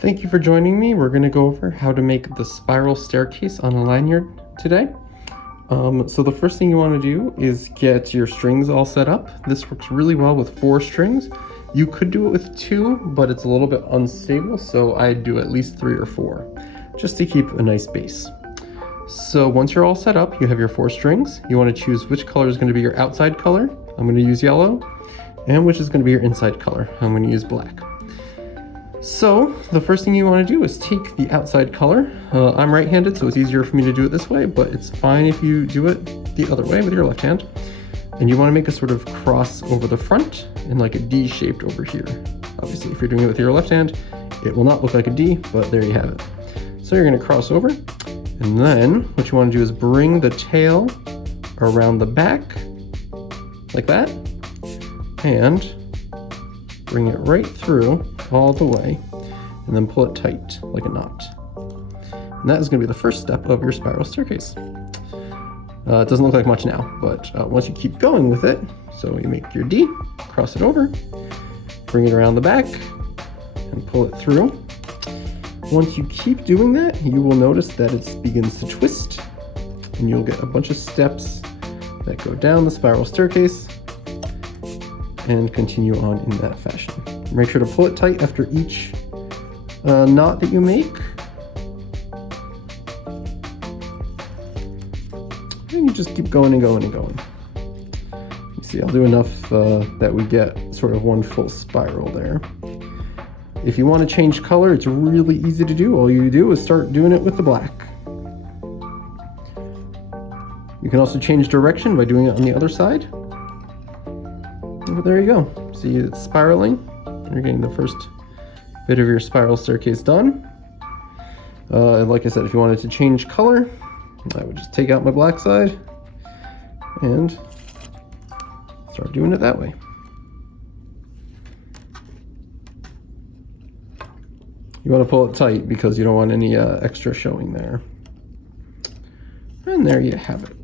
Thank you for joining me. We're going to go over how to make the spiral staircase on a lanyard today. So the first thing you want to do is get your strings all set up. This works really well with 4 strings. You could do it with 2, but it's a little bit unstable, so I'd do at least 3 or 4, just to keep a nice base. So once you're all set up, you have your 4 strings. You want to choose which color is going to be your outside color. I'm going to use yellow. And which is going to be your inside color. I'm going to use black. So the first thing you want to do is take the outside color. I'm right-handed, so it's easier for me to do it this way, but it's fine if you do it the other way with your left hand. And you want to make a sort of cross over the front and like a D shaped over here. Obviously, if you're doing it with your left hand, it will not look like a D, but there you have it. So you're going to cross over, and then what you want to do is bring the tail around the back, like that, and bring it right through all the way, and then pull it tight like a knot. And that is going to be the first step of your spiral staircase. It doesn't look like much now, but once you keep going with it, so you make your D, cross it over, bring it around the back, and pull it through. Once you keep doing that, you will notice that it begins to twist, and you'll get a bunch of steps that go down the spiral staircase and continue on in that fashion. Make sure to pull it tight after each knot that you make. And you just keep going and going and going. You see, I'll do enough that we get sort of one full spiral there. If you want to change color, it's really easy to do. All you do is start doing it with the black. You can also change direction by doing it on the other side. But there you go. See, it's spiraling. You're getting the first bit of your spiral staircase done. And like I said, if you wanted to change color, I would just take out my black side and start doing it that way. You want to pull it tight because you don't want any extra showing there. And there you have it.